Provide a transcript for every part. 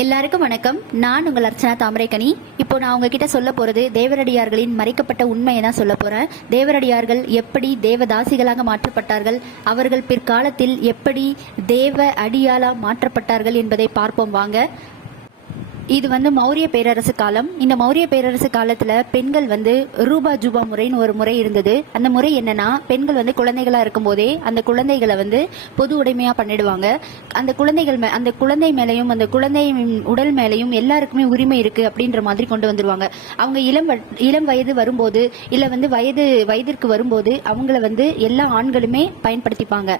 எல்லாருக்கும் வணக்கம். நான் உங்கள் அர்ச்சனா தாமரைக்கனி. இப்போ நான் உங்ககிட்ட சொல்ல போறது தேவரடியார்களின் மறைக்கப்பட்ட உண்மையை தான் சொல்ல போறேன். தேவரடியார்கள் எப்படி தேவதாசிகளாக மாற்றப்பட்டார்கள், அவர்கள் பிற்காலத்தில் எப்படி தேவ அடியாளா மாற்றப்பட்டார்கள் என்பதை பார்ப்போம் வாங்க. இது மௌரிய பேரரசு காலம். இந்த மௌரிய பேரரசு காலத்துல பெண்கள் ரூபா ஜூபா முறைன்னு ஒரு முறை இருந்தது. அந்த முறை என்னன்னா, பெண்கள் குழந்தைகளா இருக்கும் போதே அந்த குழந்தைகளை பொது உடைமையா பண்ணிடுவாங்க. அந்த குழந்தை மேலையும் அந்த குழந்தை உடல் மேலையும் எல்லாருக்குமே உரிமை இருக்கு அப்படின்ற மாதிரி கொண்டு வந்துருவாங்க. அவங்க இளம் வயது வரும்போது இல்ல வயதிற்கு வரும்போது அவங்கள எல்லா ஆண்களுமே பயன்படுத்திப்பாங்க.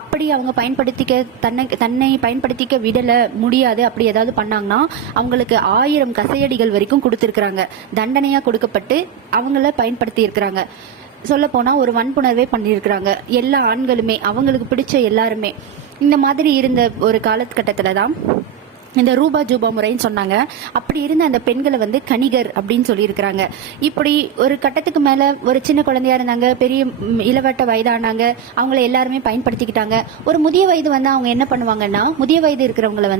அப்படி அவங்க தன்னை பயன்படுத்திக்க விடல முடியாது அப்படி ஏதாவது பண்ணாங்கன்னா அவங்களுக்கு 1000 கசையடிகள் வரைக்கும் கொடுத்திருக்கிறாங்க. தண்டனையா கொடுக்கப்பட்டு அவங்கள பயன்படுத்தி இருக்கிறாங்க. சொல்ல போனா ஒரு வன்புணர்வே பண்ணியிருக்கிறாங்க. எல்லா ஆண்களுமே அவங்களுக்கு பிடிச்ச எல்லாருமே. இந்த மாதிரி இருந்த ஒரு காலகட்டத்துலதான் இந்த ரூபா ஜூபா முறைன்னு சொன்னாங்க. அப்படி இருந்த அந்த பெண்களை கணிகர் அப்படின்னு சொல்லி இருக்கிறாங்க. இப்படி ஒரு கட்டத்துக்கு மேல ஒரு சின்ன குழந்தையா இருந்தாங்க, பெரிய இளவட்ட வயதானாங்க, அவங்கள எல்லாருமே பயன்படுத்திக்கிட்டாங்க. ஒரு முதிய வயது அவங்க என்ன பண்ணுவாங்கன்னா, முதிய வயது இருக்கிறவங்களை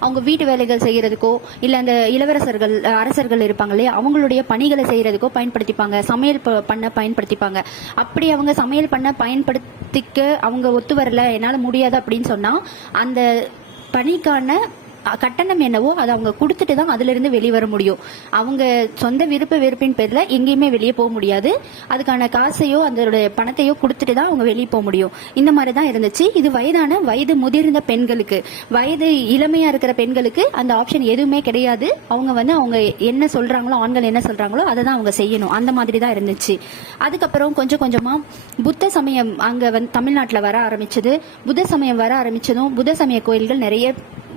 அவங்க வீட்டு வேலைகள் செய்யறதுக்கோ இல்ல அந்த இளவரசர்கள் அரசர்கள் இருப்பாங்க இல்லையா, அவங்களுடைய பணிகளை செய்யறதுக்கோ பயன்படுத்திப்பாங்க. சமையல் பண்ண பயன்படுத்திப்பாங்க. அப்படி அவங்க சமையல் பண்ண பயன்படுத்திக்க அவங்க ஒத்து வரல, என்னால முடியாது அப்படின்னு சொன்னா அந்த பணிக்கான கட்டணம் என்னவோ அதை அவங்க கொடுத்துட்டு தான் அதுல இருந்து வெளியே வர முடியும். அவங்க சொந்த வெறுப்பின் பேர்ல எங்கேயுமே வெளியே போக முடியாது. அதுக்கான காசையோ அந்த பணத்தையோ கொடுத்துட்டு தான் அவங்க வெளியே போக முடியும். இந்த மாதிரி தான் இருந்துச்சு. இது வயது முதிர்ந்த பெண்களுக்கு, வயது இளமையா இருக்கிற பெண்களுக்கு அந்த ஆப்ஷன் எதுவுமே கிடையாது. அவங்க என்ன சொல்றாங்களோ, ஆண்கள் என்ன சொல்றாங்களோ அதை தான் அவங்க செய்யணும். அந்த மாதிரி தான் இருந்துச்சு. அதுக்கப்புறம் கொஞ்சம் கொஞ்சமா புத்த சமயம் அங்க தமிழ்நாட்டுல வர ஆரம்பிச்சது. புத்த சமயம் வர ஆரம்பிச்சதும் புத்த சமய கோயில்கள் நிறைய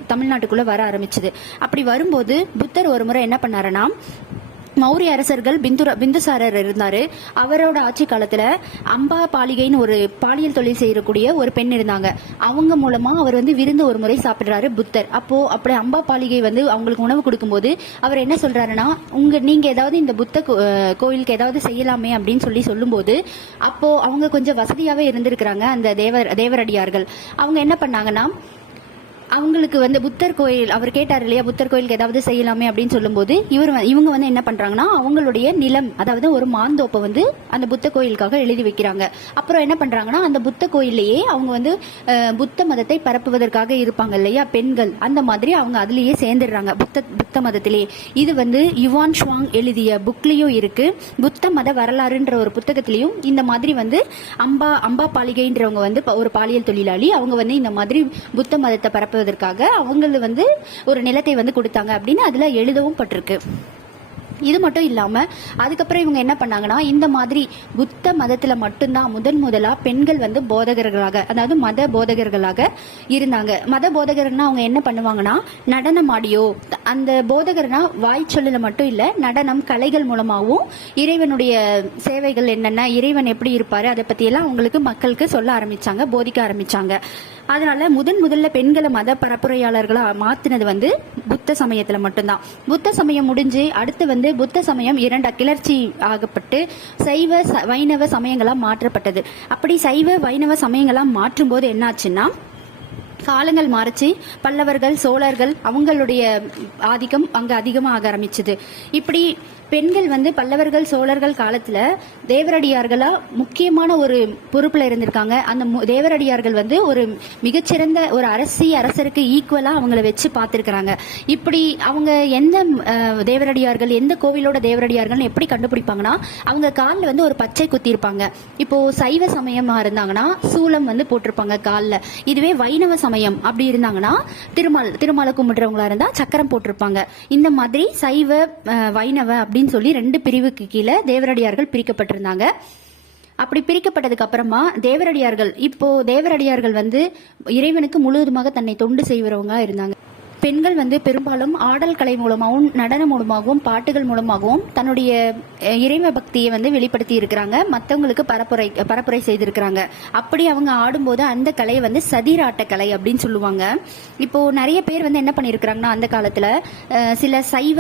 தமிழ்நாட்டுக்குள்ள வர ஆரம்பிச்சது. அப்படி வரும்போது புத்தர் ஒரு முறை என்ன பண்ணாருன்னா, மௌரிய அரசர்கள் பிந்துசாரர் இருந்தாரு. அவரோட ஆட்சி காலத்துல அம்பா பாலிகைன்னு ஒரு பாலியல் தொழில் செய்யக்கூடிய ஒரு பெண் இருந்தாங்க. அவங்க மூலமா அவர் விருந்து ஒரு முறை சாப்பிடுறாரு புத்தர். அப்படி அம்பா பாலிகை அவங்களுக்கு உணவு கொடுக்கும்போது அவர் என்ன சொல்றாருன்னா, நீங்க ஏதாவது இந்த புத்த கோயிலுக்கு ஏதாவது செய்யலாமே அப்படின்னு சொல்லும்போது அப்போ அவங்க கொஞ்சம் வசதியாவே இருந்திருக்கிறாங்க. அந்த தேவரடியார்கள் அவங்க என்ன பண்ணாங்கன்னா, அவங்களுக்கு புத்தர் கோயில் அவர் கேட்டார் இல்லையா, புத்தர் கோயிலுக்கு ஏதாவது செய்யலாமே அப்படின்னு சொல்லும்போது இவங்க என்ன பண்றாங்கன்னா, அவங்களுடைய நிலம், அதாவது ஒரு மாந்தோப்பை அந்த புத்த கோயிலுக்காக எழுதி வைக்கிறாங்க. அப்புறம் என்ன பண்றாங்கன்னா, அந்த புத்த கோயிலையே அவங்க புத்த மதத்தை பரப்புவதற்காக இருப்பாங்க இல்லையா பெண்கள், அந்த மாதிரி அவங்க அதுலயே சேர்ந்துடுறாங்க புத்த மதத்திலேயே. இது யுவான் ஷுவாங் எழுதிய புக்லயும் இருக்கு. புத்த மத வரலாறுன்ற ஒரு புத்தகத்திலையும் இந்த மாதிரி அம்பா பாலிகைன்றவங்க ஒரு பாலியல் தொழிலாளி. அவங்க இந்த மாதிரி புத்த மதத்தை பரப்ப அவங்க ஒரு நிலத்தை கொடுத்தாங்க அப்படின்னு அதுல எழுதவும் பட்டிருக்கு. இது மட்டும் இல்லாம அதுக்கப்புறம் இவங்க என்ன பண்ணாங்கன்னா, இந்த மாதிரி புத்த மதத்துல மட்டும்தான் முதலா பெண்கள் போதகர்களாக, அதாவது மத போதகர்களாக இருந்தாங்க. மத போதகர்னா அவங்க என்ன பண்ணுவாங்கன்னா, நடனம் ஆடியோ, அந்த போதகர்னா வாய் சொல்லல மட்டும் இல்ல, நடனம் கலைகள் மூலமாகவும் இறைவனுடைய சேவைகள் என்னென்ன, இறைவன் எப்படி இருப்பாரு, அதை பத்தி எல்லாம் அவங்களுக்கு மக்களுக்கு சொல்ல ஆரம்பிச்சாங்க, போதிக்க ஆரம்பிச்சாங்க. அதனால முதல்ல பெண்களை மத பரப்புரையாளர்களா மாத்தினது புத்த சமயத்துல மட்டும்தான். புத்த சமயம் முடிஞ்சு அடுத்து புத்த சமயம் 2 கிளர்ச்சி ஆகப்பட்டு சைவ வைணவ சமயங்களா மாற்றப்பட்டது. அப்படி சைவ வைணவ சமயங்களா மாற்றும் போது என்னாச்சுன்னா, காலங்கள் மாறிச்சு. பல்லவர்கள் சோழர்கள் அவங்களுடைய ஆதிக்கம் அங்க அதிகமாக ஆக ஆரம்பிச்சது. இப்படி பெண்கள் பல்லவர்கள் சோழர்கள் காலத்துல தேவரடியார்களா முக்கியமான ஒரு பொறுப்புல இருந்திருக்காங்க. அந்த தேவரடியார்கள் ஒரு மிகச்சிறந்த ஒரு அரசருக்கு ஈக்குவலா அவங்கள வச்சு பார்த்திருக்கிறாங்க. இப்படி அவங்க எந்த தேவரடியார்கள், எந்த கோவிலோட தேவரடியார்கள் எப்படி கண்டுபிடிப்பாங்கன்னா, அவங்க காலில் ஒரு பச்சை குத்தி இருப்பாங்க. இப்போ சைவ சமயமா இருந்தாங்கன்னா சூலம் போட்டிருப்பாங்க காலில். இதுவே வைணவ சமயம் அப்படி இருந்தாங்கன்னா திருமால கும்பிடுறவங்களா இருந்தா சக்கரம் போட்டிருப்பாங்க. இந்த மாதிரி சைவ வைணவ அப்படின்னு சொல்லி 2 பிரிவுக்கு கீழே தேவரடியார்கள் பிரிக்கப்பட்டிருந்தாங்க. அப்படி பிரிக்கப்பட்டதுக்கு அப்புறமா தேவரடியார்கள் இறைவனுக்கு முழுவதுமாக தன்னை தொண்டு செய்வரவங்க இருந்தாங்க. பெண்கள் பெரும்பாலும் ஆடல் கலை மூலமாகவும் நடனம் மூலமாகவும் பாட்டுகள் மூலமாகவும் தன்னுடைய இறைவ பக்தியை வெளிப்படுத்தி இருக்கிறாங்க. மற்றவங்களுக்கு பரப்புரை செய்திருக்கிறாங்க. அப்படி அவங்க ஆடும்போது அந்த கலையை சதிராட்ட கலை அப்படின்னு சொல்லுவாங்க. இப்போ நிறைய பேர் என்ன பண்ணிருக்கிறாங்கன்னா, அந்த காலத்துல சில சைவ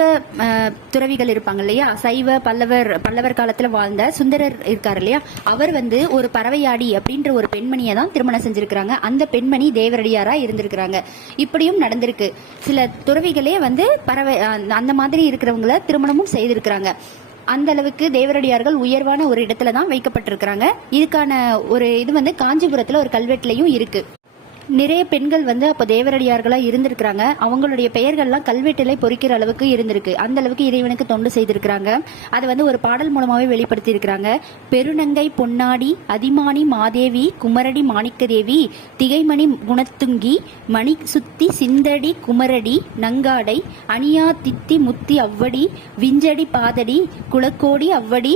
துறவிகள் இருப்பாங்க இல்லையா, சைவ பல்லவர் காலத்துல வாழ்ந்த சுந்தரர் இருக்காரு இல்லையா, அவர் ஒரு பறவையாடி அப்படின்ற ஒரு பெண்மணியை தான் திருமணம் செஞ்சிருக்கிறாங்க. அந்த பெண்மணி தேவரடியாரா இருந்திருக்கிறாங்க. இப்படியும் நடந்திருக்கு. சில துறவிகளே வந்து பறவை அந்த மாதிரி இருக்கிறவங்கள திருமணமும் செய்திருக்கிறாங்க. அந்த அளவுக்கு தேவரடியார்கள் உயர்வான ஒரு இடத்துல தான் வைக்கப்பட்டிருக்கிறாங்க. இதுக்கான ஒரு இது வந்து காஞ்சிபுரத்துல ஒரு கல்வெட்டுலையும் இருக்கு. நிறைய பெண்கள் வந்து அப்போ தேவரடியார்களா இருந்திருக்கிறாங்க. அவங்களுடைய பெயர்கள்லாம் கல்வெட்டிலே பொறிக்கிற அளவுக்கு இருந்திருக்கு. அந்த அளவுக்கு இறைவனுக்கு தொண்டு செய்திருக்கிறாங்க. அதை வந்து ஒரு பாடல் மூலமாவே வெளிப்படுத்தி இருக்கிறாங்க. பெருநங்கை பொன்னாடி அதிமானி மாதேவி குமரடி மாணிக்கதேவி திகைமணி குணத்துங்கி மணி சுத்தி சிந்தடி குமரடி நங்காடை அணியா தித்தி முத்தி அவ்வடி விஞ்சடி பாதடி குளக்கோடி அவ்வடி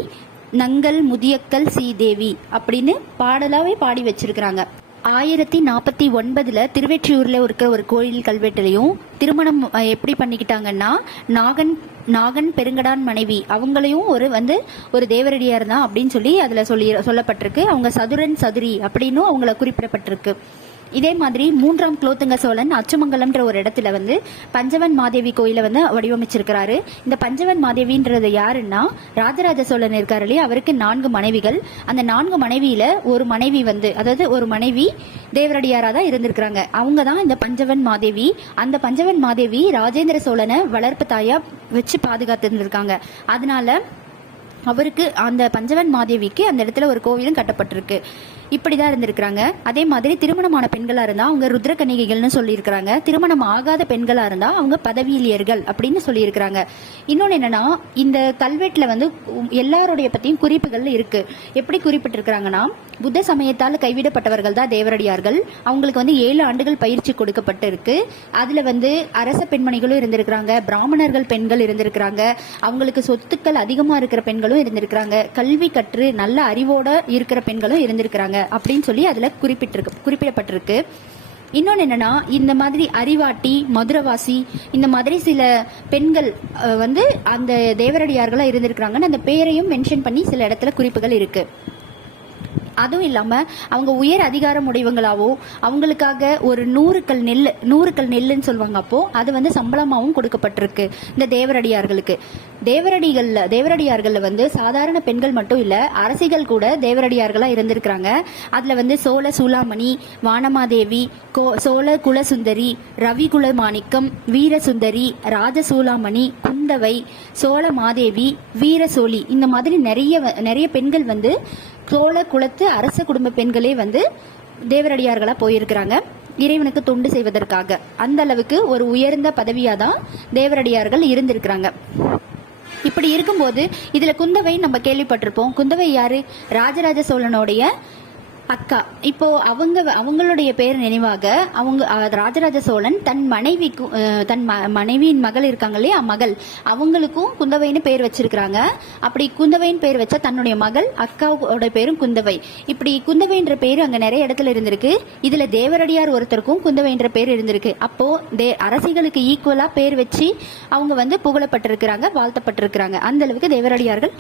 நங்கள் முதியக்கல் சீதேவி அப்படின்னு பாடலாவே பாடி வச்சிருக்கிறாங்க. 1049 திருவெற்றியூர்ல இருக்கிற ஒரு கோயில் கல்வெட்டுலையும் திருமணம் எப்படி பண்ணிக்கிட்டாங்கன்னா, நாகன் பெருங்கடான் மனைவி அவங்களையும் ஒரு தேவரடியார் தான் அப்படின்னு சொல்லி அதுல சொல்லப்பட்டிருக்கு. அவங்க சதுரன் சதுரி அப்படின்னும் அவங்கள குறிப்பிடப்பட்டிருக்கு. இதே மாதிரி 3ஆம் குலோத்துங்க சோழன் அச்சுமங்கலம்ன்ற ஒரு இடத்துல வந்து பஞ்சவன் மாதேவி கோயிலை வந்து வடிவமைச்சிருக்கிறாரு. இந்த பஞ்சவன் மாதேவின்றது யாருன்னா, ராஜராஜ சோழன் இருக்காரு இல்லையா, அவருக்கு 4 மனைவிகள். அந்த 4 மனைவியில ஒரு மனைவி ஒரு மனைவி தேவரடியாரா தான் இருந்திருக்கிறாங்க. அவங்க தான் இந்த பஞ்சவன் மாதேவி. அந்த பஞ்சவன் மாதேவி ராஜேந்திர சோழனை வளர்ப்பு தாயா வச்சு பாதுகாத்து இருந்திருக்காங்க. அதனால அவருக்கு அந்த பஞ்சவன் மாதேவிக்கு அந்த இடத்துல ஒரு கோவிலும் கட்டப்பட்டிருக்கு. இப்படிதான் இருந்திருக்கிறாங்க. அதே மாதிரி திருமணமான பெண்களா இருந்தா அவங்க ருத்ரகன்னிகைகள்னு சொல்லியிருக்கிறாங்க. திருமணம் ஆகாத பெண்களா இருந்தா அவங்க பதவியிலியர்கள் அப்படின்னு சொல்லியிருக்கிறாங்க. இன்னொன்னு என்னன்னா, இந்த கல்வெட்டுல வந்து எல்லாருடைய பத்தியும் குறிப்புகள் இருக்கு. எப்படி குறிப்பிட்டிருக்கிறாங்கன்னா, புத்த சமயத்தால் கைவிடப்பட்டவர்கள் தான் தேவரடியார்கள். அவங்களுக்கு வந்து 7 ஆண்டுகள் பயிற்சி கொடுக்கப்பட்டு இருக்கு. அதுல வந்து அரச பெண்மணிகளும் இருந்திருக்கிறாங்க, பிராமணர்கள் பெண்கள் இருந்திருக்கிறாங்க, அவங்களுக்கு சொத்துக்கள் அதிகமா இருக்கிற பெண்களும் இருந்திருக்கிறாங்க, கல்வி கற்று நல்ல அறிவோட இருக்கிற பெண்களும் இருந்திருக்கிறாங்க அப்படின்னு சொல்லி அதுல குறிப்பிடப்பட்டிருக்கு. இன்னொன்னு என்னன்னா, இந்த மாதிரி அறிவாட்டி மதுரவாசி இந்த மாதிரி சில பெண்கள் வந்து அந்த தேவரடியார்களா இருந்திருக்கிறாங்கன்னு அந்த பேரையும் மென்ஷன் பண்ணி சில இடத்துல குறிப்புகள் இருக்கு. அதுவும் இல்லாம அவங்க உயர் அதிகாரம் உடையவங்களாவோ அவங்களுக்காக ஒரு 100 கல் நெல்லுன்னு சொல்லுவாங்க. அப்போ அது வந்து சம்பளமாகவும் கொடுக்கப்பட்டிருக்கு இந்த தேவரடியார்களுக்கு. தேவரடியார்கள்ல வந்து சாதாரண பெண்கள் மட்டும் இல்ல, அரசிகள் கூட தேவரடியார்களா இருந்திருக்கிறாங்க. அதுல வந்து சோழ சூளாமணி, வானமாதேவி, சோழ குலசுந்தரி, ரவி குலமாணிக்கம், வீரசுந்தரி, ராஜசூளாமணி, குந்தவை, சோழ மாதேவி, வீரசோழி இந்த மாதிரி நிறைய பெண்கள் வந்து சோழ குலத்து அரச குடும்ப பெண்களே வந்து தேவரடியார்களா போயிருக்கிறாங்க இறைவனுக்கு தொண்டு செய்வதற்காக. அந்த அளவுக்கு ஒரு உயர்ந்த பதவியாதான் தேவரடியார்கள் இருந்திருக்கிறாங்க. இப்படி இருக்கும்போது இதுல குந்தவை நம்ம கேள்விப்பட்டிருப்போம். குந்தவை யாரு? ராஜராஜ சோழனுடைய அக்கா. இப்போ அவங்களுடைய பேர் நினைவாக ராஜராஜ சோழன் தன் மனைவியின் மகள் இருக்காங்க இல்லையா, மகள், அவங்களுக்கும் குந்தவைன்னு பேர் வச்சிருக்கிறாங்க. அப்படி குந்தவையின் பேர் வச்ச தன்னுடைய மகள் அக்காவோட பேரும் குந்தவை. இப்படி குந்தவைன்ற பேரு அங்க நிறைய இடத்துல இருந்திருக்கு. இதுல தேவரடியார் ஒருத்தருக்கும் குந்தவைன்ற பேர் இருந்திருக்கு. அப்போ அரசிகளுக்கு ஈக்குவலா பேர் வச்சு அவங்க வந்து புகழப்பட்டிருக்கிறாங்க, வாழ்த்தப்பட்டிருக்கிறாங்க. அந்த அளவுக்கு தேவரடியார்கள்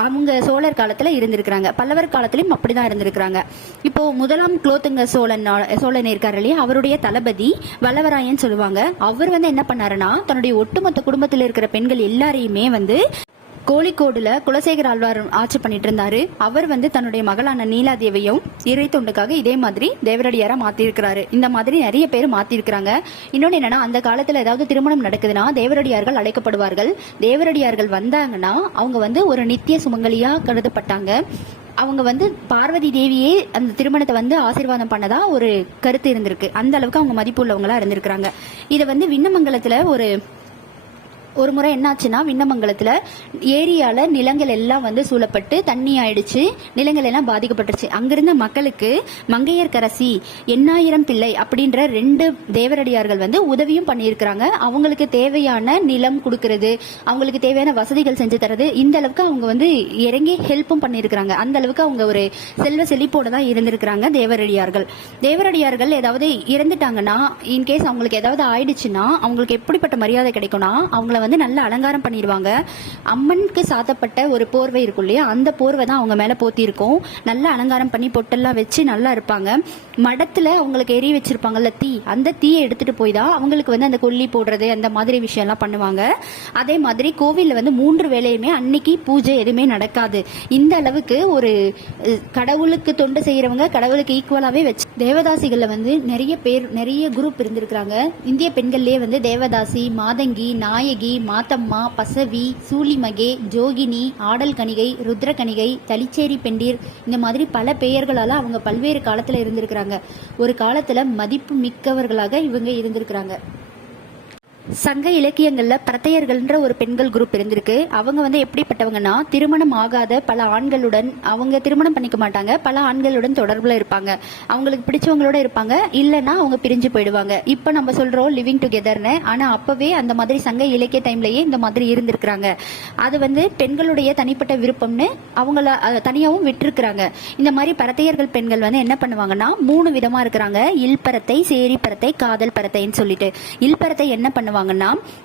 அவங்க சோழர் காலத்துல இருந்திருக்கிறாங்க. பல்லவர் காலத்திலயும் அப்படிதான் இருந்திருக்கிறாங்க. இப்போ 1ஆம் குலோத்துங்க சோழன் இருக்காரு இல்லையா, அவருடைய தளபதி வல்லவராயன் சொல்லுவாங்க. அவர் வந்து என்ன பண்ணாருன்னா, தன்னுடைய ஒட்டுமொத்த குடும்பத்தில் இருக்கிற பெண்கள் எல்லாரையுமே வந்து கோழிக்கோடுல குலசேகர ஆழ்வார் ஆட்சி பண்ணிட்டு இருந்தாரு. அவர் வந்து தன்னுடைய மகளான நீலாதேவியும் இறை தொண்டுக்காக இதே மாதிரி தேவரடியாரா மாத்திருக்கிறாரு. இந்த மாதிரி நிறைய பேர் மாத்திருக்கிறாங்க. இன்னொன்னு என்னன்னா, அந்த காலத்துல ஏதாவது திருமணம் நடக்குதுன்னா தேவரடியார்கள் அழைக்கப்படுவார்கள். தேவரடியார்கள் வந்தாங்கன்னா அவங்க வந்து ஒரு நித்திய சுமங்கலியா கருதப்பட்டாங்க. அவங்க வந்து பார்வதி தேவியே அந்த திருமணத்தை வந்து ஆசீர்வாதம் பண்ணதா ஒரு கருத்து இருந்திருக்கு. அந்த அளவுக்கு அவங்க மதிப்பு உள்ளவங்களா இருந்திருக்கிறாங்க. இதை வந்து விண்ணமங்கலத்துல ஒரு முறை என்னாச்சுன்னா, விண்ணமங்கலத்துல ஏரியால நிலங்கள் எல்லாம் வந்து சூழப்பட்டு தண்ணி ஆயிடுச்சு, நிலங்கள் எல்லாம் பாதிக்கப்பட்டுருச்சு. அங்கிருந்த மக்களுக்கு மங்கையர்க்கரசி, எண்ணாயிரம் பிள்ளை அப்படின்ற 2 தேவரடியார்கள் வந்து உதவியும் பண்ணியிருக்கிறாங்க. அவங்களுக்கு தேவையான நிலம் கொடுக்கறது, அவங்களுக்கு தேவையான வசதிகள் செஞ்சு தரது, இந்த அளவுக்கு அவங்க வந்து இறங்கி ஹெல்ப்பும் பண்ணியிருக்கிறாங்க. அந்த அளவுக்கு அவங்க ஒரு செல்வ செழிப்போட தான் இருந்திருக்கிறாங்க தேவரடியார்கள் ஏதாவது இறந்துட்டாங்கன்னா, இன்கேஸ் அவங்களுக்கு ஏதாவது ஆயிடுச்சுன்னா அவங்களுக்கு எப்படிப்பட்ட மரியாதை கிடைக்கும்னா, அவங்கள வந்து நல்ல அலங்காரம் பண்ணிடுவாங்க. அம்மனுக்கு சாத்தப்பட்ட ஒரு போர்வை இருக்கும் இல்லையா, அந்த போர்வை தான் அவங்க மேல போத்தி இருக்கும். நல்லா அலங்காரம் பண்ணி பொட்டெல்லாம் வச்சு நல்லா இருப்பாங்க. மடத்துல அவங்களுக்கு எரிய வச்சிருப்பாங்கல்ல தீ, அந்த தீயை எடுத்துட்டு போய் தான் அவங்களுக்கு வந்து அந்த கொல்லி போடுறது அந்த மாதிரி விஷயம் எல்லாம் பண்ணுவாங்க. அதே மாதிரி கோவில்ல வந்து 3 வேளையுமே அன்னைக்கு பூஜை எதுவுமே நடக்காது. இந்த அளவுக்கு ஒரு கடவுளுக்கு தொண்டு செய்யறவங்க கடவுளுக்கு ஈக்குவலாவே வச்சு தேவதாசிகள்ல வந்து நிறைய குரூப் இருந்திருக்கிறாங்க. இந்திய பெண்கள்லயே வந்து தேவதாசி, மாதங்கி, நாயகி, மாத்தம்மா, பசவி, சூலிமகே, ஜோகினி, ஆடல் கணிகை, ருத்ர கணிகை, தலிச்சேரி பெண்டீர், இந்த மாதிரி பல பெயர்களால அவங்க பல்வேறு காலத்துல இருந்திருக்கிறாங்க. ஒரு காலத்துல மதிப்பு மிக்கவர்களாக இவங்க இருந்திருக்கிறாங்க. சங்க இலக்கியங்கள்ல பிரத்தையர்கள்ன்ற ஒரு பெண்கள் குரூப் இருந்திருக்கு. அவங்க வந்து எப்படிப்பட்டவங்கன்னா, திருமணம் ஆகாத பல ஆண்களுடன், அவங்க திருமணம் பண்ணிக்க மாட்டாங்க, பல ஆண்களுடன் தொடர்புல இருப்பாங்க. அவங்களுக்கு பிடிச்சவங்களோட இருப்பாங்க, இல்லைன்னா அவங்க பிரிஞ்சு போயிடுவாங்க. இப்ப நம்ம சொல்றோம் லிவிங் டுகெதர்னு, ஆனா அப்பவே அந்த மாதிரி சங்க இலக்கிய டைம்லயே இந்த மாதிரி இருந்திருக்கிறாங்க. அது வந்து பெண்களுடைய தனிப்பட்ட விருப்பம்னு அவங்கள தனியாவும் விட்டுருக்கிறாங்க. இந்த மாதிரி பரத்தையர்கள் பெண்கள் வந்து என்ன பண்ணுவாங்கன்னா 3 விதமா இருக்கிறாங்க. இல்பரத்தை, சேரி பரத்தை, காதல் பரத்தைன்னு சொல்லிட்டு. இல்பரத்தை என்ன பண்ணுவாங்கன்னா,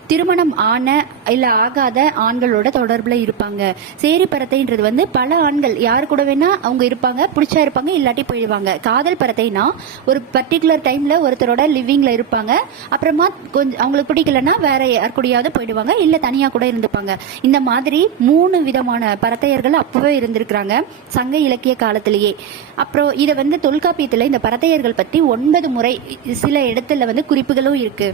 திருமணம் ஆன இல்ல ஆகாத ஆண்களோட தொடர்புல இருப்பாங்க. சேரி பரத்தைன்றது வந்து பல ஆண்கள் யாரு கூட வேணா அவங்க இருப்பாங்க, பிடிச்சா இருப்பாங்க, இல்லாட்டி போயிடுவாங்க. காதல் பரத்தைனா ஒரு பர்டிகுலர் டைம்ல ஒருத்தரோட லிவிங்ல இருப்பாங்க, அப்புறமா கொஞ்சம் அவங்களுக்கு பிடிக்கலன்னா வேற யார் கூடயாவது போயிடுவாங்க, இல்ல தனியா கூட இருந்துப்பாங்க. இந்த மாதிரி 3 விதமான பரத்தையர்கள் அப்பவே இருந்திருக்கிறாங்க சங்க இலக்கிய காலத்திலேயே. அப்புறம் இதை வந்து தொல்காப்பியத்துல இந்த பரத்தையர்கள் பத்தி 9 முறை சில இடத்துல வந்து குறிப்புகளும் இருக்கு.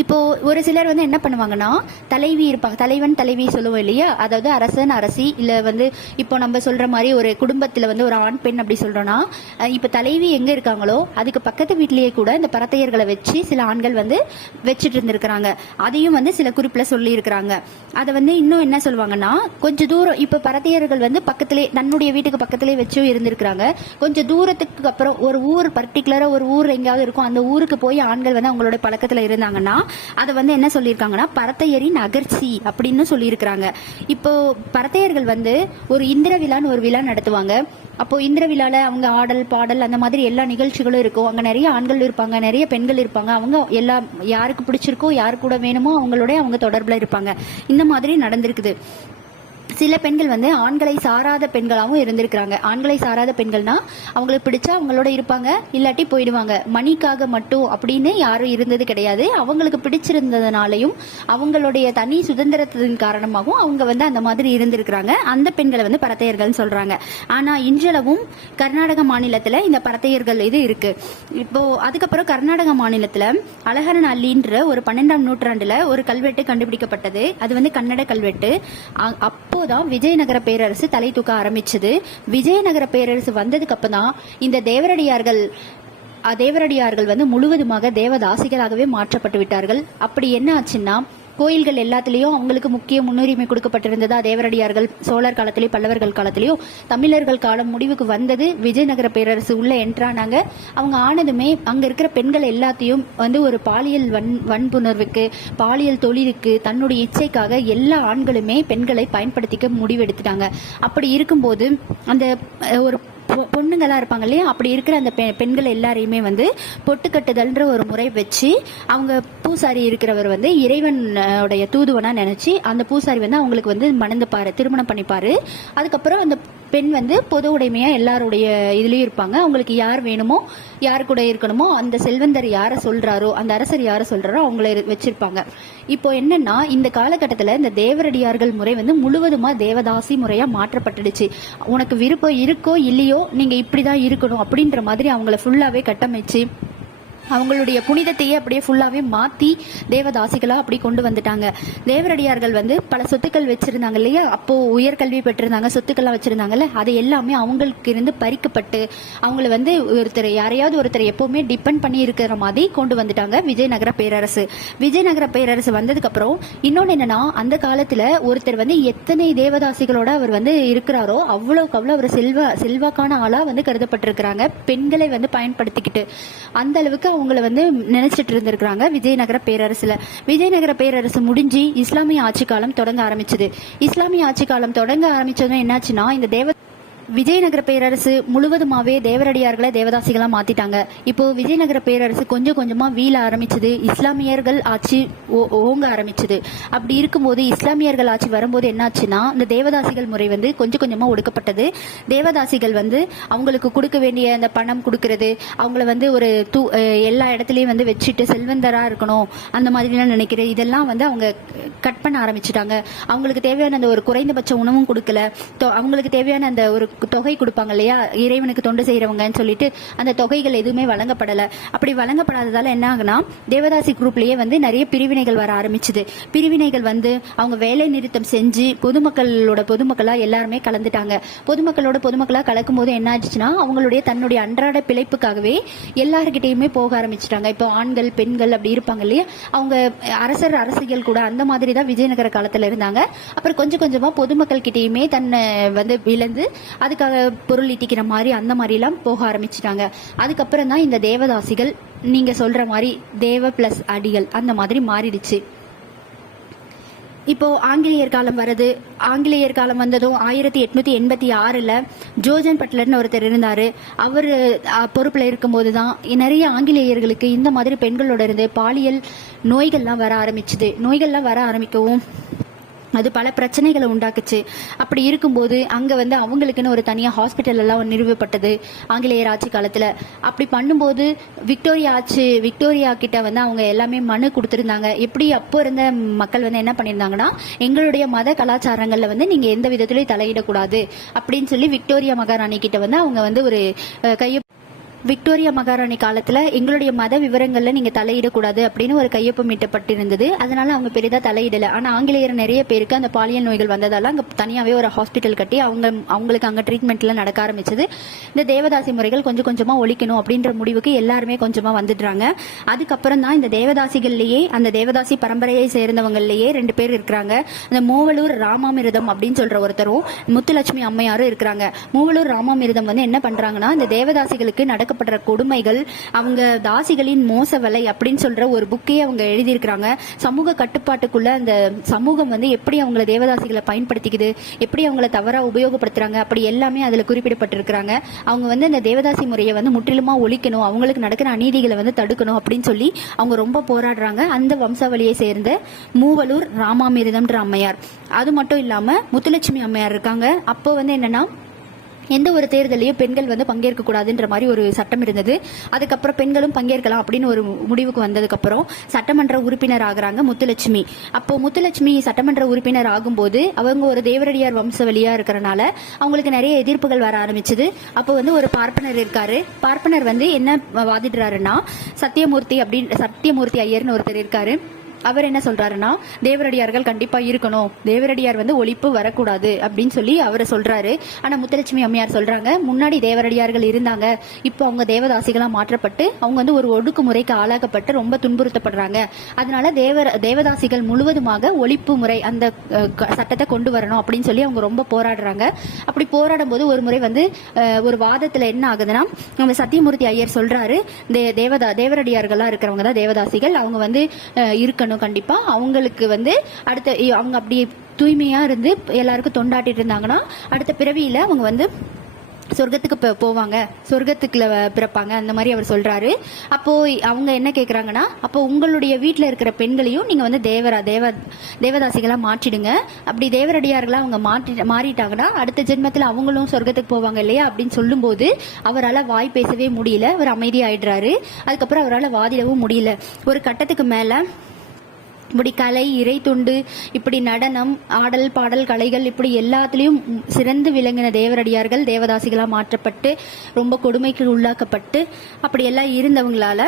இப்போ ஒரு சிலர் வந்து என்ன பண்ணுவாங்கன்னா, தலைவி இருப்பாங்க, தலைவன் தலைவி சொல்லுவோம் இல்லையா, அதாவது அரசன் அரசி, இல்ல வந்து இப்போ நம்ம சொல்ற மாதிரி ஒரு குடும்பத்துல வந்து ஒரு ஆண் பெண் அப்படி சொல்றோம்னா, இப்ப தலைவி எங்க இருக்காங்களோ அதுக்கு பக்கத்து வீட்லயே கூட இந்த பரத்தையர்களை வச்சு சில ஆண்கள் வந்து வச்சுட்டு இருந்திருக்கிறாங்க. அதையும் வந்து சில குறிப்புல சொல்லி இருக்கிறாங்க. அதை வந்து இன்னும் என்ன சொல்லுவாங்கன்னா, கொஞ்சம் தூரம் இப்ப பரத்தையர்கள் வந்து பக்கத்திலே தன்னுடைய வீட்டுக்கு பக்கத்திலே வச்சும் இருந்திருக்கிறாங்க. கொஞ்சம் தூரத்துக்கு அப்புறம் ஒரு ஊர், பர்டிகுலரா ஒரு ஊர் எங்கேயாவது இருக்கும், அந்த ஊருக்கு போய் ஆண்கள் வந்து அவங்களோட பழக்கத்துல இருந்தாங்கன்னா அதை வந்து என்ன சொல்லியிருக்காங்கன்னா பரத்தையரின் அகர்ச்சி அப்படின்னு சொல்லியிருக்கிறாங்க. இப்போ பரத்தையர்கள் வந்து ஒரு இந்திர விழான்னு ஒரு விழா நடத்துவாங்க. அப்போ இந்திர விழால அவங்க ஆடல் பாடல் அந்த மாதிரி எல்லா நிகழ்ச்சிகளும் இருக்கும். அங்க நிறைய ஆண்கள் இருப்பாங்க, நிறைய பெண்கள் இருப்பாங்க. அவங்க எல்லா யாருக்கு பிடிச்சிருக்கோ யாரு கூட வேணுமோ அவங்களோட அவங்க தொடர்புல இருப்பாங்க. இந்த மாதிரி நடந்திருக்குது. சில பெண்கள் வந்து ஆண்களை சாராத பெண்களாகவும் இருந்திருக்கிறாங்க. ஆண்களை சாராத பெண்கள்னா அவங்களுக்கு பிடிச்சா அவங்களோட இருப்பாங்க, இல்லாட்டி போயிடுவாங்க. மணிக்காக மட்டும் அப்படின்னு யாரும் இருந்தது கிடையாது. அவங்களுக்கு பிடிச்சிருந்ததுனாலையும் அவங்களுடைய தனி சுதந்திரத்தின் காரணமாகவும் அவங்க வந்து அந்த மாதிரி இருந்திருக்கிறாங்க. அந்த பெண்களை வந்து பரத்தையர்கள் சொல்றாங்க. ஆனா இன்றளவும் கர்நாடக மாநிலத்துல இந்த பரத்தையர்கள் இது இருக்கு. இப்போ அதுக்கப்புறம் கர்நாடக மாநிலத்துல அழகரன் அள்ளின்ற ஒரு 12ஆம் நூற்றாண்டுல ஒரு கல்வெட்டு கண்டுபிடிக்கப்பட்டது. அது வந்து கன்னட கல்வெட்டு. அப்போதான் விஜயநகர பேரரசு தலை தூக்க ஆரம்பிச்சது. விஜயநகர பேரரசு வந்ததுக்கு அப்பதான் இந்த தேவரடியார்கள் வந்து முழுவதுமாக தேவதாசிகளாகவே மாற்றப்பட்டு விட்டார்கள். அப்படி என்ன ஆச்சுன்னா, கோயில்கள் எல்லாத்திலையும் அவங்களுக்கு முக்கிய முன்னுரிமை கொடுக்கப்பட்டிருந்ததா தேவரடியார்கள் சோழர் காலத்திலேயும் பல்லவர்கள் காலத்திலேயும். தமிழர்கள் காலம் முடிவுக்கு வந்தது, விஜயநகர பேரரசு உள்ள என்ட்ரானாங்க. அவங்க ஆனதுமே அங்க இருக்கிற பெண்கள் எல்லாத்தையும் வந்து ஒரு பாலியல் வன்புணர்வுக்கு, பாலியல் தொழிலுக்கு, தன்னுடைய இச்சைக்காக எல்லா ஆண்களுமே பெண்களை பயன்படுத்திக்க முடிவெடுத்துட்டாங்க. அப்படி இருக்கும்போது அந்த ஒரு பொண்ணுங்களா இருப்பாங்க இல்லையா, அப்படி இருக்கிற அந்த பெண்கள் எல்லாரையுமே வந்து பொட்டுக்கட்டுதல்ன்ற ஒரு முறை வச்சு அவங்க பூசாரி இருக்கிறவர் வந்து இறைவனுடைய தூதுவனா நினைச்சு அந்த பூசாரி வந்து அவங்களுக்கு வந்து மணந்துப்பாரு, திருமணம் பண்ணிப்பாரு. அதுக்கப்புறம் அந்த பெண் வந்து பொது உடைமையா எல்லாருடைய இதுலயும் இருப்பாங்க. அவங்களுக்கு யார் வேணுமோ, யாரு கூட இருக்கணுமோ, அந்த செல்வந்தர் யார சொல்றாரோ, அந்த அரசர் யார சொல்றாரோ அவங்கள வச்சிருப்பாங்க. இப்போ என்னன்னா, இந்த காலகட்டத்துல இந்த தேவரடியார்கள் முறை வந்து முழுவதுமா தேவதாசி முறையா மாற்றப்பட்டுடுச்சு. உனக்கு விருப்பம் இருக்கோ இல்லையோ, நீங்க இப்படிதான் இருக்கணும் அப்படின்ற மாதிரி அவங்கள ஃபுல்லாவே கட்டமைச்சு அவங்களுடைய புனிதத்தையே அப்படியே ஃபுல்லாவே மாத்தி தேவதாசிகளா அப்படி கொண்டு வந்துட்டாங்க. தேவரடியார்கள் வந்து பல சொத்துக்கள் வச்சிருந்தாங்க இல்லையா, அப்போ உயர்கல்வி பெற்றிருந்தாங்க, சொத்துக்கள்லாம் வச்சிருந்தாங்கல்ல, அது எல்லாமே அவங்களுக்கு இருந்து பறிக்கப்பட்டு அவங்கள வந்து யாரையாவது ஒருத்தர் எப்பவுமே டிபெண்ட் பண்ணி இருக்கிற மாதிரி கொண்டு வந்துட்டாங்க விஜயநகர பேரரசு. விஜயநகர பேரரசு வந்ததுக்கு அப்புறம் இன்னொன்னு என்னன்னா, அந்த காலத்துல ஒருத்தர் வந்து எத்தனை தேவதாசிகளோட அவர் வந்து இருக்கிறாரோ அவ்வளவுக்கு அவ்வளவு அவர் செல்வாக்கான ஆளா வந்து கருதப்பட்டிருக்கிறாங்க. பெண்களை வந்து பயன்படுத்திக்கிட்டு அந்த அளவுக்கு அவங்களை வந்து நினைச்சிட்டு இருந்திருக்கிறாங்க விஜயநகர பேரரசுல. விஜயநகர பேரரசு முடிஞ்சு இஸ்லாமிய ஆட்சி காலம் தொடங்க ஆரம்பிச்சது. இஸ்லாமிய ஆட்சி காலம் தொடங்க ஆரம்பிச்சதும் என்னாச்சுன்னா, இந்த விஜயநகர பேரரசு முழுவதுமாவே தேவரடியார்களை தேவதாசிகளா மாத்திட்டாங்க. இப்போ விஜயநகர பேரரசு கொஞ்சம் கொஞ்சமா வீழ ஆரம்பிச்சது. இஸ்லாமியர்கள் ஆட்சி ஓங்க ஆரம்பிச்சது. அப்படி இருக்கும்போது இஸ்லாமியர்கள் ஆட்சி வரும்போது என்னாச்சுன்னா இந்த தேவதாசிகள் முறை வந்து கொஞ்சம் கொஞ்சமா ஒடுக்கப்பட்டது. தேவதாசிகள் வந்து அவங்களுக்கு கொடுக்க வேண்டிய அந்த பணம் கொடுக்கறது, அவங்கள வந்து ஒரு எல்லா இடத்துலயும் வந்து வச்சுட்டு செல்வந்தரா இருக்கணும் அந்த மாதிரிலாம் நினைக்கிறது, இதெல்லாம் வந்து அவங்க கட் பண்ண ஆரம்பிச்சுட்டாங்க. அவங்களுக்கு தேவையான அந்த ஒரு குறைந்தபட்ச உணவும் கொடுக்கல. அவங்களுக்கு தேவையான அந்த ஒரு தொகை கொடுப்பாங்க இல்லையா, இறைவனுக்கு தொண்டு செய்யறவங்கன்னு சொல்லிட்டு அந்த தொகைகள் எதுவுமே வழங்கப்படல. அப்படி வழங்கப்படாததால என்ன ஆகுனா தேவதாசி குரூப்லயே வந்து நிறைய பிரிவினைகள் வர ஆரம்பிச்சுது. பிரிவினைகள் வந்து அவங்க வேலை நிறுத்தம் செஞ்சு பொதுமக்களா எல்லாருமே கலந்துட்டாங்க. பொதுமக்களா கலக்கும் போது என்ன ஆச்சுன்னா அவங்களுடைய தன்னுடைய அன்றாட பிழைப்புக்காகவே எல்லாருக்கிட்டையுமே போக ஆரம்பிச்சுட்டாங்க. இப்போ ஆண்கள் பெண்கள் அப்படி இருப்பாங்க இல்லையா, அவங்க அரசிகள் கூட அந்த மாதிரி தான் விஜயநகர காலத்துல இருந்தாங்க. அப்புறம் கொஞ்சம் கொஞ்சமா பொதுமக்கள் கிட்டேயுமே தன்னை வந்து விழுந்து அதுக்காக பொருள் ஈட்டிக்கிற மாதிரி அந்த மாதிரி எல்லாம் போக ஆரம்பிச்சுட்டாங்க. அதுக்கப்புறம் தான் இந்த தேவதாசிகள் நீங்க சொல்ற மாதிரி தேவ பிளஸ் அடிகள் அந்த மாதிரி மாறிடுச்சு. இப்போ ஆங்கிலேயர் காலம் வருது. ஆங்கிலேயர் காலம் வந்ததும் 1886 ஜோர்ஜன் பட்லர்னு ஒருத்தர் இருந்தாரு. அவர் பொறுப்புல இருக்கும்போது தான் நிறைய ஆங்கிலேயர்களுக்கு இந்த மாதிரி பெண்களோட இருந்து பாலியல் நோய்கள்லாம் வர ஆரம்பிக்கவும் அது பல பிரச்சனைகளை உண்டாக்குச்சு. அப்படி இருக்கும்போது அங்க வந்து அவங்களுக்குன்னு ஒரு தனியா ஹாஸ்பிட்டல் எல்லாம் நிறுவப்பட்டது ஆங்கிலேயர் ஆட்சி காலத்துல. அப்படி பண்ணும்போது விக்டோரியா கிட்ட வந்து அவங்க எல்லாமே மனு கொடுத்திருந்தாங்க. எப்படி அப்போ இருந்த மக்கள் வந்து என்ன பண்ணியிருந்தாங்கன்னா, எங்களுடைய மத கலாச்சாரங்கள்ல வந்து நீங்க எந்த விதத்திலயும் தலையிடக்கூடாது அப்படின்னு சொல்லி விக்டோரியா மகாராணி கிட்ட வந்து அவங்க வந்து ஒரு விக்டோரியா மகாராணி காலத்துல எங்களுடைய மத விவரங்கள்ல நீங்க தலையிடக்கூடாது அப்படின்னு ஒரு கையொப்பம் மீட்டப்பட்டிருந்தது. அதனால அவங்க பெரிதா தலையிடல. ஆனா ஆங்கிலேயர் நிறைய பேருக்கு அந்த பாலியல் நோய்கள் வந்ததால அங்க தனியாவே ஒரு ஹாஸ்பிட்டல் கட்டி அவங்களுக்கு அங்க ட்ரீட்மெண்ட் எல்லாம் நடக்க ஆரம்பிச்சது. இந்த தேவதாசி முறைகள் கொஞ்சம் கொஞ்சமா ஒழிக்கணும் அப்படின்ற முடிவுக்கு எல்லாருமே கொஞ்சமா வந்துடுறாங்க. அதுக்கப்புறம் தான் இந்த தேவதாசிகள்லயே அந்த தேவதாசி பரம்பரையை சேர்ந்தவங்கலயே 2 பேர் இருக்கிறாங்க. அந்த மூவலூர் ராமாமிர்தம் அப்படின்னு சொல்ற ஒருத்தரும் முத்துலட்சுமி அம்மையாரும் இருக்கிறாங்க. மூவலூர் ராமாமிர்தம் வந்து என்ன பண்றாங்கன்னா, இந்த தேவதாசிகளுக்கு நடக்கப்படுற கொடுமைகள், அவங்க தாசிகளின் மோசவலை அப்படின்னு சொல்ற ஒரு புக்கையே அவங்க எழுதியிருக்கிறாங்க. சமூக கட்டுப்பாட்டுக்குள்ள அந்த சமூகம் வந்து எப்படி அவங்கள தேவதாசிகளை பயன்படுத்திக்குது, எப்படி அவங்கள தவறா உபயோகப்படுத்துறாங்க, அப்படி எல்லாமே அதுல குறிப்பிடப்பட்டிருக்கிறாங்க. அவங்க வந்து அந்த தேவதாசி முறையை வந்து முற்றிலுமா ஒழிக்கணும், அவங்களுக்கு நடக்கிற அநீதிகளை வந்து தடுக்கணும் அப்படின்னு சொல்லி அவங்க ரொம்ப போராடுறாங்க. அந்த வம்சாவளியை சேர்ந்த மூவலூர் ராமாமிர்தம்ன்ற அம்மையார். அது மட்டும் இல்லாம முத்துலட்சுமி அம்மையார் இருக்காங்க. அப்போ வந்து என்னன்னா, எந்த ஒரு தேர்தலையும் பெண்கள் வந்து பங்கேற்க கூடாதுன்ற மாதிரி ஒரு சட்டம் இருந்தது. அதுக்கப்புறம் பெண்களும் பங்கேற்கலாம் அப்படின்னு ஒரு முடிவுக்கு வந்ததுக்கு அப்புறம் சட்டமன்ற உறுப்பினர் ஆகுறாங்க முத்துலட்சுமி. அப்போ முத்துலட்சுமி சட்டமன்ற உறுப்பினர் ஆகும்போது அவங்க ஒரு தேவரடியார் வம்சவழியா இருக்கிறனால அவங்களுக்கு நிறைய எதிர்ப்புகள் வர ஆரம்பிச்சது. அப்போ வந்து ஒரு பார்ப்பனர் இருக்காரு. பார்ப்பனர் வந்து என்ன வாதிடுறாருன்னா, சத்தியமூர்த்தி ஐயர்னு ஒருத்தர் இருக்காரு. அவர் என்ன சொல்றாருன்னா, தேவரடியார்கள் கண்டிப்பா இருக்கணும், தேவரடியார் வந்து ஒழிப்பு வரக்கூடாது அப்படின்னு சொல்லி அவரை சொல்றாரு. ஆனா முத்துலட்சுமி அம்மையார் சொல்றாங்க, முன்னாடி தேவரடியார்கள் இருந்தாங்க, இப்போ அவங்க தேவதாசிகளா மாற்றப்பட்டு அவங்க வந்து ஒரு ஒடுக்குமுறைக்கு ஆளாக்கப்பட்டு ரொம்ப துன்புறுத்தப்படுறாங்க. அதனால தேவதாசிகள் முழுவதுமாக ஒழிப்பு முறை அந்த சட்டத்தை கொண்டு வரணும் அப்படின்னு சொல்லி அவங்க ரொம்ப போராடுறாங்க. அப்படி போராடும் போது ஒரு முறை வந்து ஒரு வாதத்துல என்ன ஆகுதுன்னா, நம்ம சத்தியமூர்த்தி ஐயர் சொல்றாரு, தேவரடியார்களா இருக்கிறவங்க தான் தேவதாசிகள், அவங்க வந்து இருக்கணும் கண்டிப்பா, அவங்களுக்கு வந்து அடுத்த அவங்க அப்படியே தூய்மையா இருந்து எல்லாருக்கும் தொண்டாட்டிட்டு இருந்தாங்கன்னா அடுத்த பிறவியில அவங்க வந்து சொர்க்கத்துக்கு போவாங்க, சொர்க்கத்துக்குள்ள பிறப்பாங்க அந்த மாதிரி அவர் சொல்றாரு. அப்போ அவங்க என்ன கேக்குறாங்கன்னா, அப்போ உங்களுடைய வீட்டுல இருக்கிற பெண்களையும் நீங்க வந்து தேவதாசிகளா மாற்றிடுங்க, அப்படி தேவரடியார்களா அவங்க மாறிட்டாங்கன்னா அடுத்த ஜென்மத்துல அவங்களும் சொர்க்கத்துக்கு போவாங்க இல்லையா அப்படின்னு சொல்லும் போது அவரால் வாய் பேசவே முடியல. அவர் அமைதியாயிடுறாரு. அதுக்கப்புறம் அவரால் வாதிடவும் முடியல. ஒரு கட்டத்துக்கு மேல இப்படி கலை, இறை துண்டு, இப்படி நடனம், ஆடல், பாடல், கலைகள், இப்படி எல்லாத்துலயும் சிறந்து விளங்கின தேவரடியார்கள் தேவதாசிகளா மாற்றப்பட்டு ரொம்ப கொடுமைக்கு உள்ளாக்கப்பட்டு அப்படி எல்லாம் இருந்தவங்களால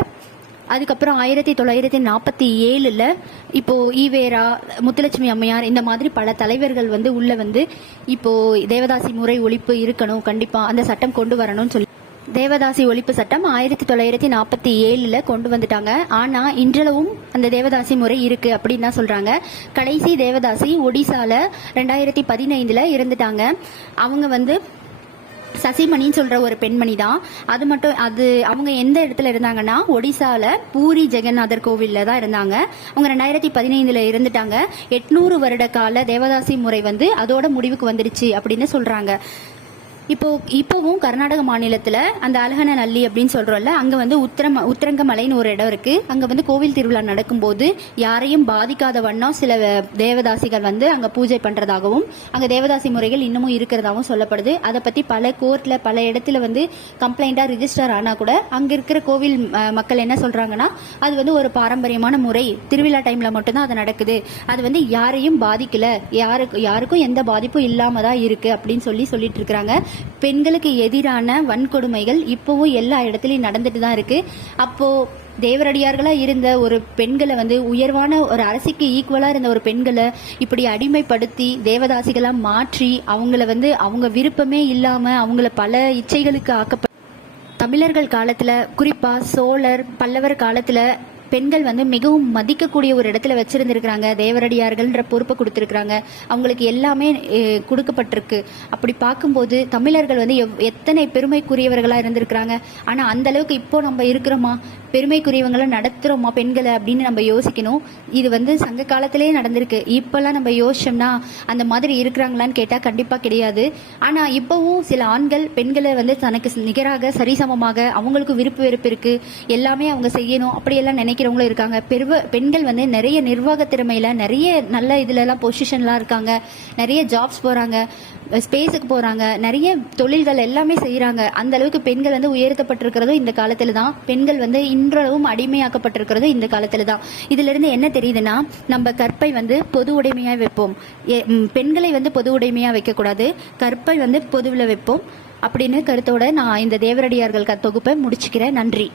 அதுக்கப்புறம் 1947 இப்போ ஈவேரா, முத்துலட்சுமி அம்மையார் இந்த மாதிரி பல தலைவர்கள் வந்து உள்ள வந்து இப்போ தேவதாசி முறை ஒழிப்பு இருக்கணும், கண்டிப்பா அந்த சட்டம் கொண்டு வரணும்னு சொல்லி தேவதாசி ஒழிப்பு சட்டம் 1947 கொண்டு வந்துட்டாங்க. ஆனா இன்றளவும் அந்த தேவதாசி முறை இருக்கு அப்படின்னு தான் சொல்றாங்க. கடைசி தேவதாசி ஒடிசால 2015 இருந்துட்டாங்க. அவங்க வந்து சசிமணின்னு சொல்ற ஒரு பெண்மணி தான். அது அவங்க எந்த இடத்துல இருந்தாங்கன்னா, ஒடிசால பூரி ஜெகநாதர் கோவில்ல தான் இருந்தாங்க. அவங்க 2015 இருந்துட்டாங்க. 800 வருட கால தேவதாசி முறை வந்து அதோட முடிவுக்கு வந்துடுச்சு அப்படின்னு சொல்றாங்க. இப்போவும் கர்நாடக மாநிலத்துல அந்த அலகனநல்லி அப்படின்னு சொல்றோம்ல, அங்க வந்து உத்திரங்கமலைன்னு ஒரு இடம் இருக்கு. அங்க வந்து கோவில் திருவிழா நடக்கும்போது யாரையும் பாதிக்காத வண்ணம் சில தேவதாசிகள் வந்து அங்க பூஜை பண்றதாகவும் அங்க தேவதாசி முறைகள் இன்னமும் இருக்கிறதாகவும் சொல்லப்படுது. அதை பத்தி பல கோர்ட்ல பல இடத்துல வந்து கம்ப்ளைண்டா ரிஜிஸ்டர் ஆனா கூட அங்க இருக்கிற கோவில் மக்கள் என்ன சொல்றாங்கன்னா, அது வந்து ஒரு பாரம்பரியமான முறை, திருவிழா டைம்ல மட்டும்தான் அது நடக்குது, அது வந்து யாரையும் பாதிக்கல, யாருக்கும் எந்த பாதிப்பும் இல்லாம தான் இருக்கு அப்படின்னு சொல்லிட்டு இருக்காங்க. பெண்களுக்கு எதிரான வன்கொடுமைகள் இப்பவும் எல்லா இடத்துலயும் நடந்துட்டு தான் இருக்கு. அப்போ தேவரடியார்களா இருந்த ஒரு பெண்களை வந்து உயர்வான ஒரு அரசிக்கு ஈக்குவலா இருந்த ஒரு பெண்களை இப்படி அடிமைப்படுத்தி தேவதாசிகளா மாற்றி அவங்கள வந்து அவங்க விருப்பமே இல்லாம அவங்கள பல இச்சைகளுக்கு தமிழர்கள் காலத்துல, குறிப்பா சோழர் பல்லவர் காலத்துல பெண்கள் வந்து மிகவும் மதிக்கக்கூடிய ஒரு இடத்துல வச்சிருந்திருக்கிறாங்க. தேவரடியார்கள்ன்ற பொறுப்பை கொடுத்திருக்கிறாங்க. அவங்களுக்கு எல்லாமே கொடுக்கப்பட்டிருக்கு. அப்படி பார்க்கும்போது தமிழர்கள் வந்து எத்தனை பெருமைக்குரியவர்களா இருந்திருக்கிறாங்க. ஆனா அந்த அளவுக்கு இப்போ நம்ம இருக்கிறோமா, பெருமைக்குரியவங்களை நடத்துறோமா பெண்களை அப்படின்னு நம்ம யோசிக்கணும். இது வந்து சங்க காலத்திலேயே நடந்திருக்கு. இப்பெல்லாம் நம்ம யோசிச்சோம்னா அந்த மாதிரி இருக்கிறாங்களான்னு கேட்டா கண்டிப்பா கிடையாது. ஆனா இப்பவும் சில ஆண்கள் பெண்களை வந்து தனக்கு நிகராக சரிசமமாக அவங்களுக்கு விருப்பு வெறுப்பு இருக்கு, எல்லாமே அவங்க செய்யணும் அப்படியெல்லாம் நினைக்கிறவங்களும் இருக்காங்க. பெண்கள் வந்து நிறைய நிர்வாக திறமையில நிறைய நல்ல இதுல எல்லாம் பொசிஷன்லாம் இருக்காங்க, நிறைய ஜாப்ஸ் போறாங்க, ஸ்பேஸுக்கு போறாங்க, நிறைய தொழில்கள் எல்லாமே செய்யறாங்க. அந்த அளவுக்கு பெண்கள் வந்து உயர்த்தப்பட்டிருக்கிறதும் இந்த காலத்துல தான். பெண்கள் வந்து இன்றளவும் அடிமையாக்கப்பட்டிருக்கிறதும் இந்த காலத்துல தான். இதுல இருந்து என்ன தெரியுதுன்னா, நம்ம கற்பை வந்து பொது உடைமையா வைப்போம், பெண்களை வந்து பொது உடைமையா வைக்க கூடாது, கற்பை வந்து பொதுவில் வைப்போம் அப்படின்னு கருத்தோட நான் இந்த தேவரடியார்கள் தொகுப்பை முடிச்சுக்கிறேன். நன்றி.